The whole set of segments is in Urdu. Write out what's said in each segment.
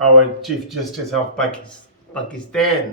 our Chief Justice of Pakistan,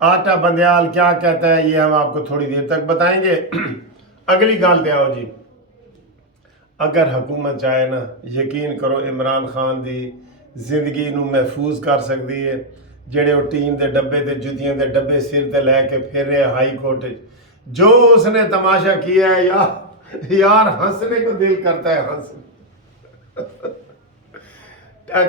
آٹا بندیال کیا کہتا ہے یہ ہم آپ کو تھوڑی دیر تک بتائیں گے۔ اگلی گل پہ آؤ جی، اگر حکومت چاہے نا، یقین کرو عمران خان دی زندگی نو محفوظ کر سکتی ہے۔ جڑے وہ ٹیم دے ڈبے تے جتیاں دے ڈبے سر تے لے کے پھر رہے ہائی کورٹ، جو اس نے تماشا کیا ہے یار ہنسنے کو دل کرتا ہے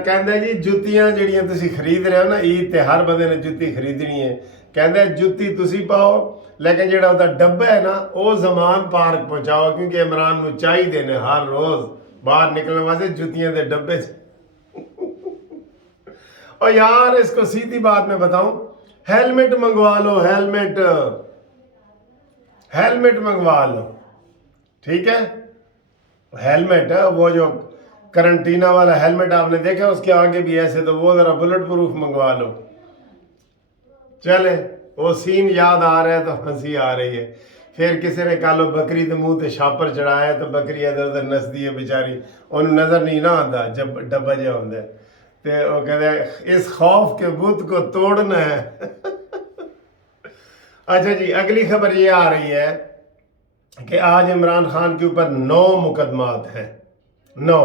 کہندے جی جتیاں جڑیاں تسی خرید رہے ہو نا، عید تے ہر بندے نے جتی خریدنی ہے، کہندے جتی تسی پاؤ لیکن جڑا ہوتا ڈبا ہے نا وہ زمان پارک پہنچاؤ، کیونکہ عمران نو چاہیے نے ہر روز باہر نکلنے واسطے جتیاں دے ڈبے سے۔ اور یار اس کو سیدھی بات میں بتاؤں، ہیلمٹ منگوا لو، ہیلمٹ منگوا لو، ٹھیک ہے؟ ہیلمٹ وہ جو کرنٹینا والا ہیلمٹ آپ نے دیکھا اس کے آگے بھی ایسے، تو وہ ذرا بلٹ پروف منگوا لو۔ چلے وہ سین یاد آ رہا ہے تو ہنسی آ رہی ہے۔ پھر کسی نے کہا لو بکری دے منہ تے شاپر چڑھایا ہے تو بکری ادھر ادھر نسدی ہے بیچاری، انہوں نظر نہیں نہ آتا جب ڈبا جہا ہوتا ہے، تو وہ کہتے ہیں اس خوف کے بت کو توڑنا ہے۔ اچھا جی، اگلی خبر یہ آ رہی ہے کہ آج عمران خان کے اوپر 9 مقدمات ہیں، 9،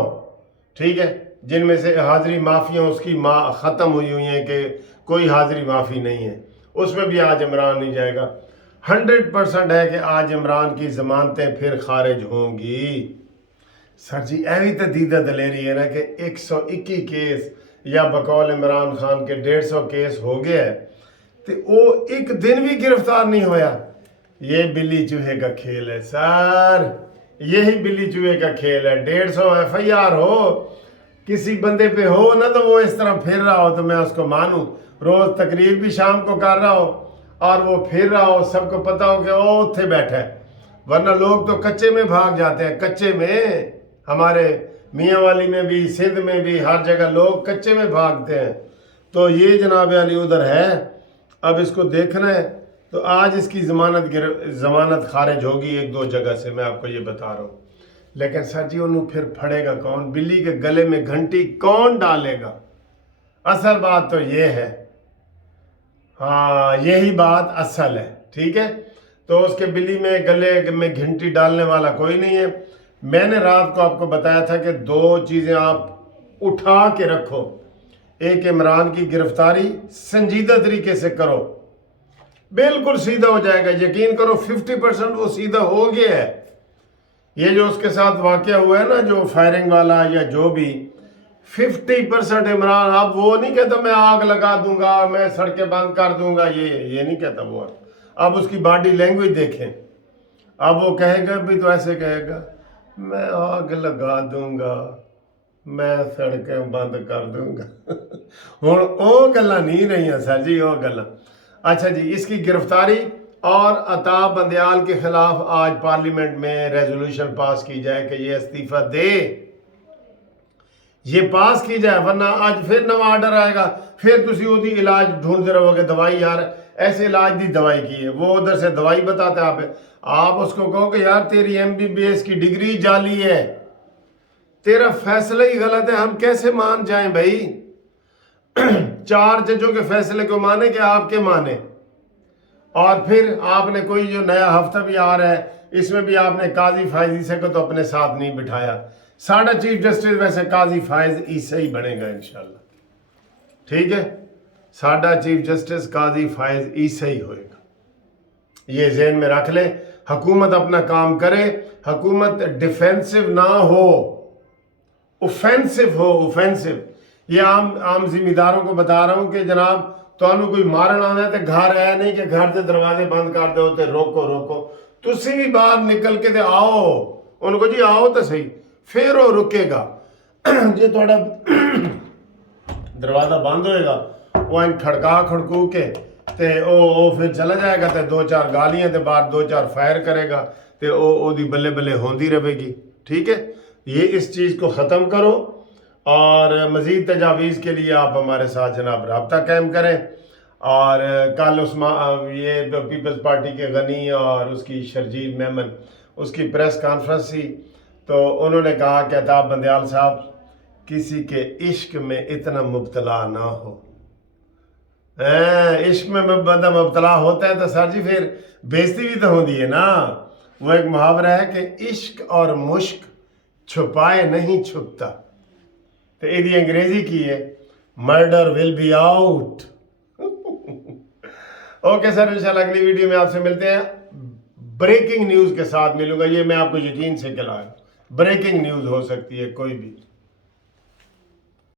ٹھیک ہے، جن میں سے حاضری معافیاں اس کی ختم ہوئی ہیں کہ کوئی حاضری معافی نہیں ہے، اس میں بھی آج عمران نہیں جائے گا۔ 100% ہے کہ آج عمران کی ضمانتیں پھر خارج ہوں گی۔ سر جی ایوی تو دیدہ دلیری ہے نا کہ 121 کیس یا بقول عمران خان کے 150 کیس ہو گیا ہے تو وہ ایک دن بھی گرفتار نہیں ہویا۔ یہ بلی چوہے کا کھیل ہے سر، یہی بلی چوہے کا کھیل ہے۔ 150 FIR ہو کسی بندے پہ ہو نا تو وہ اس طرح پھر رہا ہو تو میں اس کو مانوں، روز تقریر بھی شام کو کر رہا ہو اور وہ پھر رہا ہو، سب کو پتا ہو کہ وہ اتھے بیٹھا ہے، ورنہ لوگ تو کچے میں بھاگ جاتے ہیں، کچے میں، ہمارے میاں والی میں بھی، سندھ میں بھی، ہر جگہ لوگ کچے میں بھاگتے ہیں۔ تو یہ جناب علی ادھر ہے، اب اس کو دیکھنا ہے۔ تو آج اس کی ضمانت خارج ہوگی 1-2 جگہ سے، میں آپ کو یہ بتا رہا ہوں۔ لیکن سر جی انہوں پھر پھڑے گا کون؟ بلی کے گلے میں گھنٹی کون ڈالے گا؟ اصل بات تو یہ ہے، ہاں یہی بات اصل ہے، ٹھیک ہے؟ تو اس کے بلی میں گلے میں گھنٹی ڈالنے والا کوئی نہیں ہے۔ میں نے رات کو آپ کو بتایا تھا کہ 2 چیزیں آپ اٹھا کے رکھو، ایک عمران کی گرفتاری سنجیدہ طریقے سے کرو، بالکل سیدھا ہو جائے گا، یقین کرو 50% وہ سیدھا ہو گیا ہے۔ یہ جو اس کے ساتھ واقعہ ہوا ہے نا جو فائرنگ والا یا جو بھی، 50% عمران اب وہ نہیں کہتا میں آگ لگا دوں گا، میں سڑکیں بند کر دوں گا، یہ نہیں کہتا وہ۔ اب اس کی باڈی لینگویج دیکھیں، اب وہ کہے گا بھی تو ایسے کہے گا میں آگ لگا دوں گا، میں سڑکیں بند کر دوں گا۔ ہوں وہ گلاں نہیں رہی ہیں سر جی، وہ گلاں۔ اچھا جی، اس کی گرفتاری اور عطا بندیال کے خلاف آج پارلیمنٹ میں ریزولوشن پاس کی جائے کہ یہ استعفیٰ دے، یہ پاس کی جائے، ورنہ آج پھر نوا آرڈر آئے گا، پھر تسی وہ دی علاج ڈھونڈتے رہو گے، دوائی یار ایسے علاج دی دوائی کی ہے، وہ ادھر سے دوائی بتاتے آپ اس کو کہو کہ یار تیری MBBS کی ڈگری جعلی ہے، تیرا فیصلہ ہی غلط ہے، ہم کیسے مان جائیں بھائی؟ 4 ججوں کے فیصلے کو مانے کہ آپ کے مانے؟ اور پھر آپ نے کوئی جو نیا ہفتہ بھی آ رہا ہے اس میں بھی آپ نے قاضی فائز عیسیٰ کو تو اپنے ساتھ نہیں بٹھایا۔ ساڑھا چیف جسٹس ویسے قاضی فائز عیسیٰ ہی بنے گا انشاءاللہ، ٹھیک ہے؟ ساڑھا چیف جسٹس قاضی فائز عیسیٰ ہی ہوئے گا، یہ ذہن میں رکھ لیں۔ حکومت اپنا کام کرے، حکومت ڈیفینسو نہ ہو، اوفینسو ہو، اوفینسو۔ یہ عام ذمہ داروں کو بتا رہا ہوں کہ جناب تانوں کوئی مارن آنا ہے تو گھر ہے نہیں کہ گھر کے دروازے بند کر دے ہوتے، روکو تسی بھی باہر نکل کے آؤ، ان کو جی آؤ تو صحیح، پھر وہ رکے گا۔ جی تھوڑا دروازہ بند ہوئے گا، وہ ان کھڑکو کے تے او پھر چلا جائے گا تے 2-4 گالیاں تے بعد 2-4 فائر کرے گا تے او دی بلے بلے ہوندی رہے گی، ٹھیک ہے؟ یہ اس چیز کو ختم کرو، اور مزید تجاویز کے لیے آپ ہمارے ساتھ جناب رابطہ قائم کریں۔ اور کل یہ پیپلز پارٹی کے غنی اور اس کی شرجیل میمن اس کی پریس کانفرنس تھی، تو انہوں نے کہا کہ عطا بندیال صاحب کسی کے عشق میں اتنا مبتلا نہ ہو، عشق میں بندہ مبتلا ہوتا ہے تو سر جی پھر بےزتی بھی تو ہوتی ہے نا. وہ ایک محاورہ ہے کہ عشق اور مشک چھپائے نہیں چھپتا. تو یہ انگریزی کی ہے murder will be out. Okay sir انشاءاللہ اگلی ویڈیو میں آپ سے ملتے ہیں. بریکنگ نیوز کے ساتھ ملوں گا, یہ میں آپ کو یقین سے کہلا رہا ہوں. بریکنگ نیوز ہو سکتی ہے کوئی بھی.